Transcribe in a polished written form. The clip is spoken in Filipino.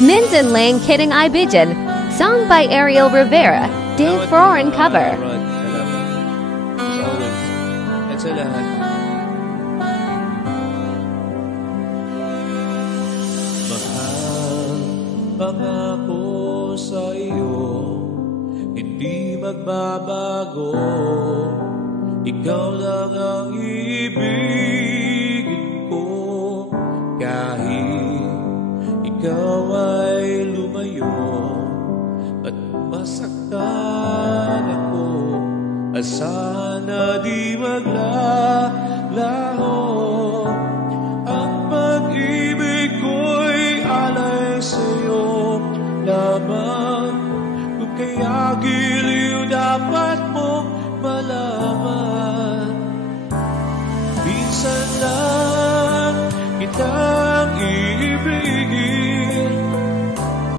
Minton Lang Kidding Ibijan, song by Ariel Rivera, Dave Foreign cover. Salamat. As always. At sa lahat. Mahal, pangako sa iyo, hindi magbabago. Ikaw lang ang iibigin ko. Kahit ikaw ay lumayo at masaktan ako, sana di maglalaho. Ang pag-ibig ko'y alay sa'yo lamang, kung kaya giliw